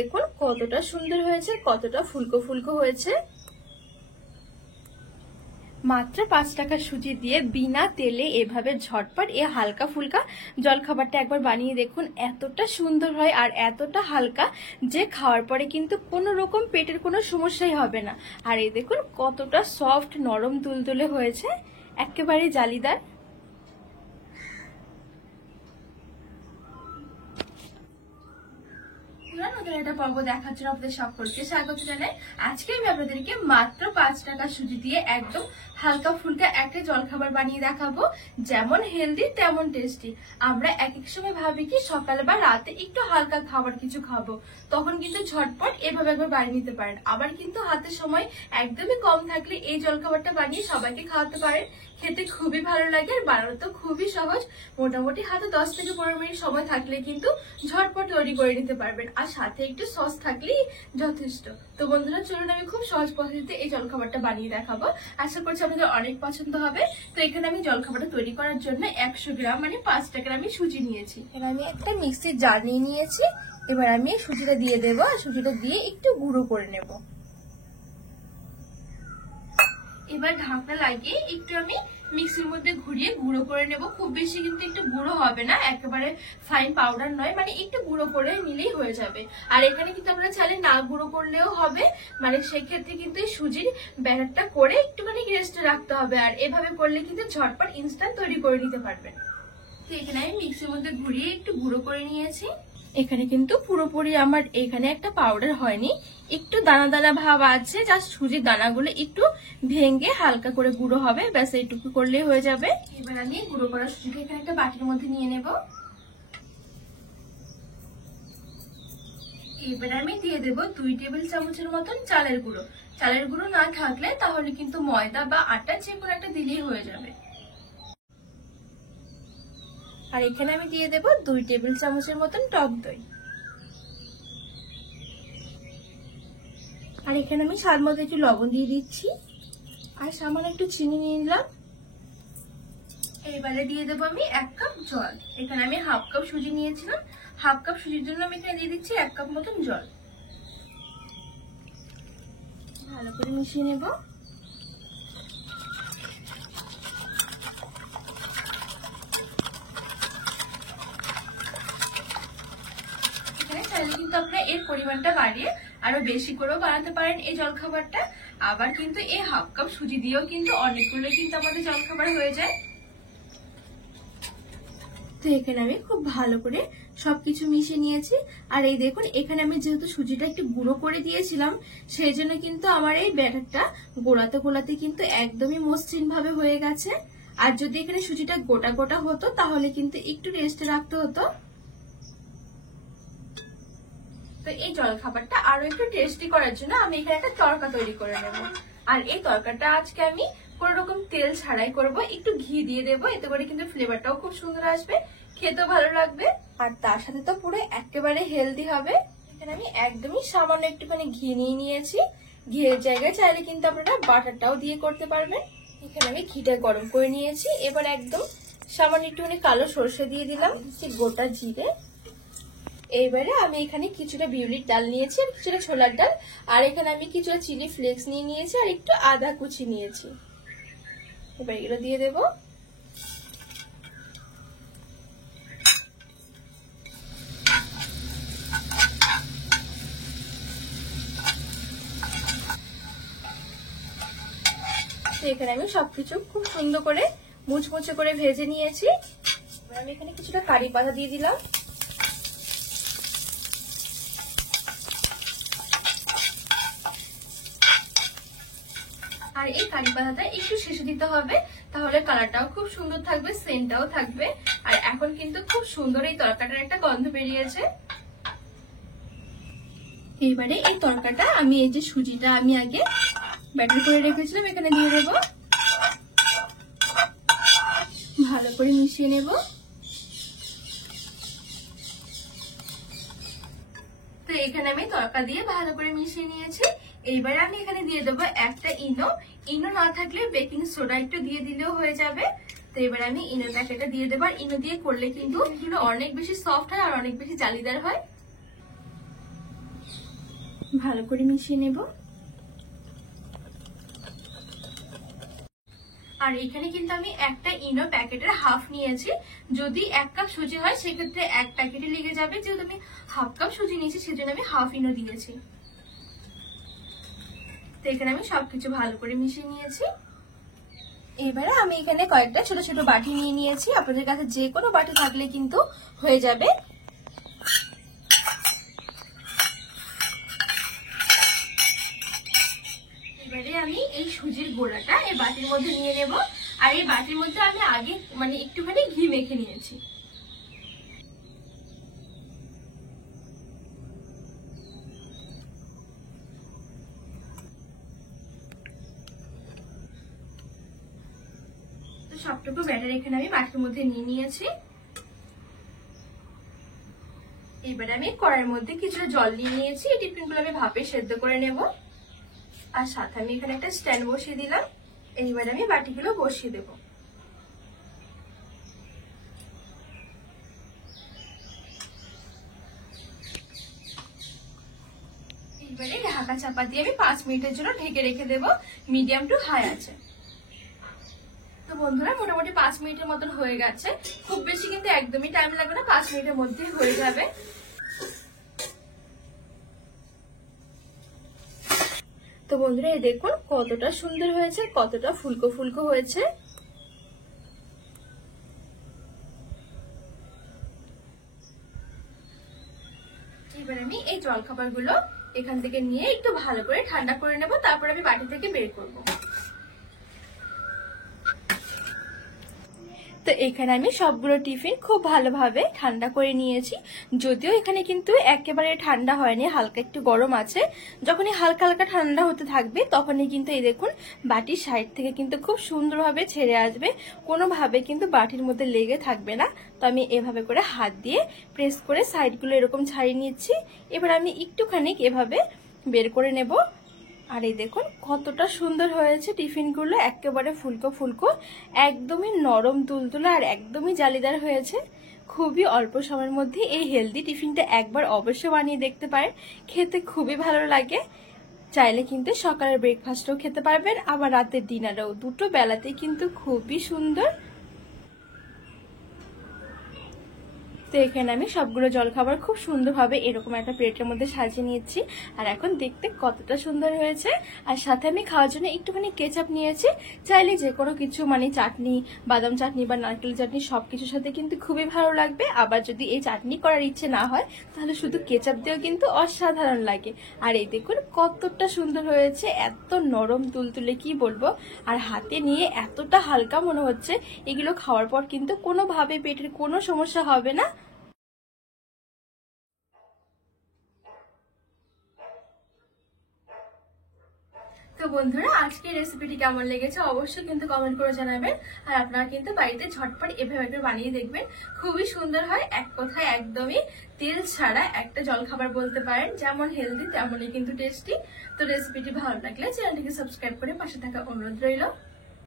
দেখুন কতটা সুন্দর হয়েছে, কতটা ফুলকো ফুলকো হয়েছে। মাত্র 5 টাকা সুজি দিয়ে বিনা তেলে এভাবে ঝটপট এ হালকা ফুলকা জলখাবারটা একবার বানিয়ে দেখুন। এতটা সুন্দর হয় আর এতটা হালকা যে খাওয়ার পরে কিন্তু কোনো রকম পেটের কোনো সমস্যাই হবে না। আর এই দেখুন কতটা সফট নরম তুলতুলে হয়েছে, একেবারে জালিদার। এটা পর্ব দেখার জন্য আপনাদের সকলকে স্বাগত জানাই। আজকে আমি আপনাদেরকে মাত্র 5 টাকা সুজি দিয়ে একদম হালকা ফুলকা একটা জলখাবার বানিয়ে দেখাবো, যেমন হেলদি তেমন টেস্টি। আমরা এক এক সময় ভাবি কি সকালে বা রাতে একটু হালকা খাবার কিছু খাবো, তখন কিন্তু ঝটপট এভাবে একবার বানিয়ে নিতে পারেন। আবার কিন্তু হাতে সময় একদমই কম থাকলে এই জলখাবারটা বানিয়ে সবাইকে খাওয়াতে পারেন। খেতে খুবই ভালো লাগে আর বানানো তো খুবই সহজ। মোটামুটি হাতে 10 থেকে 15 মিনিট সময় থাকলে কিন্তু ঝটপট তৈরি করে নিতে পারবেন, আর সাথে একটু সস থাকলেই যথেষ্ট। তো বন্ধুরা চলুন আমি খুব সহজ পদ্ধতিতে এই জলখাবারটা বানিয়ে দেখাবো। আশা করছি আপনাদের অনেক পছন্দ হবে। তো এখানে আমি জলখাবারটা তৈরি করার জন্য 100 গ্রাম মানে 5 টাকার আমি সুজি নিয়েছি। এবার আমি একটা মিক্সির জার নিয়ে নিয়েছি। এবার আমি সুজিটা দিয়ে দেবো আর সুজিটা দিয়ে একটু গুঁড়ো করে নেব। এবার ঢাকনা লাগিয়ে একটু আমি মিক্সির মধ্যে ঘুরিয়ে গুঁড়ো করে নেব। খুব বেশি কিন্তু একটু গুঁড়ো হবে না, একেবারে ফাইন পাউডার নয়, মানে একটু গুঁড়ো করে নিলেই হয়ে যাবে। আর এখানে কিন্তু আপনারা চাইলে না গুঁড়ো করলেও হবে, মানে সেক্ষেত্রে কিন্তু এই সুজির ব্যাটারটা করে একটুখানি রেস্টে রাখতে হবে। আর এভাবে করলে কিন্তু ঝটপট ইনস্ট্যান্ট তৈরি করে নিতে পারবেন। তো এখানে আমি মিক্সির মধ্যে ঘুরিয়ে একটু গুঁড়ো করে নিয়েছি। এখানে কিন্তু পুরোপুরি আমার এখানে একটা পাউডার হয়নি, একটু দানা দানা ভাব আছে, জাস্ট সুজির দানাগুলো একটু ভেঙে হালকা করে গুঁড়ো হবে, ব্যাস এইটুকু করলেই হয়ে যাবে। এবার আমি গুঁড়ো করা সুজিকে এখানে একটা বাটির মধ্যে নিয়ে নেব। এবার আমি দিয়ে দেবো 2 টেবিল চামচের মতন চালের গুঁড়ো। চালের গুঁড়ো না থাকলে তাহলে কিন্তু ময়দা বা আটা যে কোনো একটা দিলেই হয়ে যাবে। আর এখানে আমি দিয়ে দেবো 2 টেবিল চামচের মতন টক দই। আর এখানে আমি স্বাদ মতো একটু লবণ দিয়ে দিচ্ছি আর সামান্য একটু চিনি নিয়ে নিলাম। এবারে দিয়ে দেবো আমি 1 কাপ জল। এখানে আমি হাফ কাপ সুজি নিয়েছিলাম, হাফ কাপ সুজির জন্য আমি এখানে দিয়ে দিচ্ছি 1 কাপ মতন জল। ভালো করে মিশিয়ে নেব। চাইলে কিন্তু আপনারা এর পরিমাণটা বাড়িয়ে আরো বেশি করেও বানাতে পারেন এই জলখাবারটা। আবার কিন্তু এই হাফ কাপ সুজি দিয়েও কিন্তু অনেকগুলো কিন্তু আমাদের জলখাবার হয়ে যায়। তো এখানে আমি খুব ভালো করে সবকিছু মিশিয়ে নিয়েছি। আর এই দেখুন এখানে আমি যেহেতু সুজিটা একটু গুঁড়ো করে দিয়েছিলাম, সেই জন্য কিন্তু আমার এই ব্যাটারটা গোলাতে গোলাতে কিন্তু একদমই মসৃণ ভাবে হয়ে গেছে। আর যদি এখানে সুজিটা গোটা গোটা হতো তাহলে কিন্তু একটু রেস্টে রাখতে হতো। তো এই জলখাবারটা আরো একটু টেস্টি করার জন্য আমি এখানে একটা তড়কা তৈরি করে নেব। আর এই তড়কাটা আজকে আমি কোন রকম তেল ছাড়াই করব, একটু ঘি দিয়ে দেবো, এতে করে কিন্তু ফ্লেভারটাও খুব সুন্দর আসবে, খেতেও ভালো লাগবে, আর তার সাথে তো পুরো একেবারে হেলদি হবে। এখানে আমি একদমই সামান্য একটুখানি ঘি নিয়ে নিয়েছি। ঘিয়ের জায়গায় চাইলে কিন্তু আপনারা বাটারটাও দিয়ে করতে পারবেন। এখানে আমি ঘিটা গরম করে নিয়েছি। এবার একদম সামান্য একটুখানি কালো সরষে দিয়ে দিলাম, গোটা জিরে। এইবারে আমি এখানে কিছুটা বিউলির ডাল নিয়েছি আর কিছুটা ছোলার ডাল, আর এখানে আমি কিছুটা চিলি ফ্লেক্স নিয়ে নিয়েছি আর একটু আদা কুচি নিয়েছি। এবার এগুলো দিয়ে দেব। এখানে আমি সবকিছু খুব সুন্দর করে মুচমুচে করে ভেজে নিয়েছি। এবার আমি এখানে কিছুটা কারি পাতা দিয়ে দিলাম। আর এই কারি পাতাটা একটু শেষে দিতে হবে, তাহলে কালারটাও খুব সুন্দর থাকবে, সেন্টটাও থাকবে। আর এখন কিন্তু খুব সুন্দর এই তরকাটার একটা গন্ধ বেরিয়েছে। এবারে এই তরকাটা আমি এই যে সুজিটা আমি আগে ব্যাটার করে রেখেছিলাম এখানে দিয়ে দেব, ভালো করে মিশিয়ে নেব। তো এখানে আমি তরকা দিয়ে ভালো করে মিশিয়ে নিয়েছি। এইবারে আমি এখানে দিয়ে দেবো একটা ইনো। ইনো না থাকলে বেকিং সোডা একটু দিয়ে দিলেও হয়ে যাবে। তো এবার আমি ইনো প্যাকেটটা দিয়ে দেবো। আর ইনো দিয়ে করলে কিন্তু এগুলো অনেক বেশি সফট হয় আর অনেক বেশি জালিদার হয়। ভালো করে মিশিয়ে নেব। আর এখানে কিন্তু আমি একটা ইনো প্যাকেটের হাফ নিয়েছি। যদি 1 কাপ সুজি হয় সেক্ষেত্রে 1 প্যাকেটে লেগে যাবে, যেহেতু আমি হাফ কাপ সুজি নিয়েছি সেজন্য আমি হাফ ইনো দিয়েছি। তো এখানে আমি সবকিছু ভালো করে মিশিয়ে নিয়েছি। এবারে আমি এখানে কয়েকটা ছোট ছোট বাটি নিয়ে নিয়েছি, আপনাদের কাছে যে কোনো বাটি থাকলে কিন্তু হয়ে যাবে। এবারে আমি এই সুজির গোলাটা এই বাটির মধ্যে নিয়ে নেব। আর এই বাটির মধ্যে আমি আগে একটুখানি ঘি মেখে নিয়েছি। তো সবটুকু ব্যাটার এখানে আমি বাটির মধ্যে নিয়ে নিয়েছি। এবারে আমি কড়াইয়ের মধ্যে কিছুটা জল নিয়ে নিয়েছি। এই টিফিনগুলো আমি ভাপে সেদ্ধ করে নেব। আর সাথে আমি এখানে একটা স্ট্যান্ড বসিয়ে দিলাম। এইবারে আমি বাটিগুলো বসিয়ে দেব। এইবারে ঢাকা চাপা দিয়ে আমি 5 মিনিটের জন্য ঢেকে রেখে দেব, মিডিয়াম টু হাই আছে। তো বন্ধুরা মোটামুটি 5 মিনিটের মতন হয়ে গেছে। খুব বেশি কিন্তু একদমই টাইম লাগবে না, 5 মিনিটের মধ্যেই হয়ে যাবে। তো বন্ধুরা এই দেখুন কতটা সুন্দর হয়েছে, কতটা ফুলকো ফুলকো হয়েছে। এবার আমি এই জলখাবারগুলো এখান থেকে নিয়ে একটু ভালো করে ঠান্ডা করে নেব, তারপর আমি বাটি থেকে বের করব। তো এখানে আমি সবগুলো টিফিন খুব ভালোভাবে ঠান্ডা করে নিয়েছি। যদিও এখানে কিন্তু একেবারে ঠান্ডা হয়নি, হালকা একটু গরম আছে। যখনই হালকা হালকা ঠান্ডা হতে থাকবে তখনই কিন্তু এই দেখুন বাটির সাইড থেকে কিন্তু খুব সুন্দরভাবে ছেড়ে আসবে, কোনোভাবে কিন্তু বাটির মধ্যে লেগে থাকবে না। তো আমি এভাবে করে হাত দিয়ে প্রেস করে সাইডগুলো এরকম ছাড়িয়ে নিচ্ছি। এবার আমি একটুখানি এভাবে বের করে নেব। আর এই দেখুন কতটা সুন্দর হয়েছে টিফিনগুলো, একেবারে ফুলকো ফুলকো, একদমই নরম তুলতুলে আর একদমই জালিদার হয়েছে। খুবই অল্প সময়ের মধ্যে এই হেলদি টিফিনটা একবার অবশ্যই বানিয়ে দেখতে পারেন, খেতে খুবই ভালো লাগে। চাইলে কিন্তু সকালের ব্রেকফাস্টও খেতে পারবেন, আবার রাতের ডিনারও, দুটো বেলাতেই কিন্তু খুবই সুন্দর। তো এখানে আমি সবগুলো জলখাবার খুব সুন্দরভাবে এরকম একটা প্লেটের মধ্যে সাজিয়ে নিয়েছি। আর এখন দেখতে কতটা সুন্দর হয়েছে। আর সাথে আমি খাওয়ার জন্য একটুখানি কেচাপ নিয়েছি। চাইলে যে কোনো কিছু চাটনি, বাদাম চাটনি বা নারকেল চাটনি সবকিছুর সাথে কিন্তু খুবই ভালো লাগবে। আবার যদি এই চাটনি করার ইচ্ছে না হয় তাহলে শুধু কেচাপ দিয়েও কিন্তু অসাধারণ লাগে। আর এই দেখুন কতটা সুন্দর হয়েছে, এত নরম তুলতুলে কি বলবো। আর হাতে নিয়ে এতটা হালকা মনে হচ্ছে, এগুলো খাওয়ার পর কিন্তু কোনোভাবে পেটের কোনো সমস্যা হবে না। তো বন্ধুরা আজকের রেসিপিটি কেমন লেগেছে অবশ্যই কিন্তু কমেন্ট করে জানাবেন। আর আপনারা কিন্তু বাড়িতে ঝটপট এভাবে একবার বানিয়ে দেখবেন, খুবই সুন্দর হয়। এক কথায় একদমই তেল ছাড়া একটা জলখাবার বলতে পারেন, যেমন হেলদি তেমনই কিন্তু টেস্টি। তো রেসিপিটি ভালো লাগলে চ্যানেলটিকে সাবস্ক্রাইব করে পাশে থাকা অনুরোধ রইল।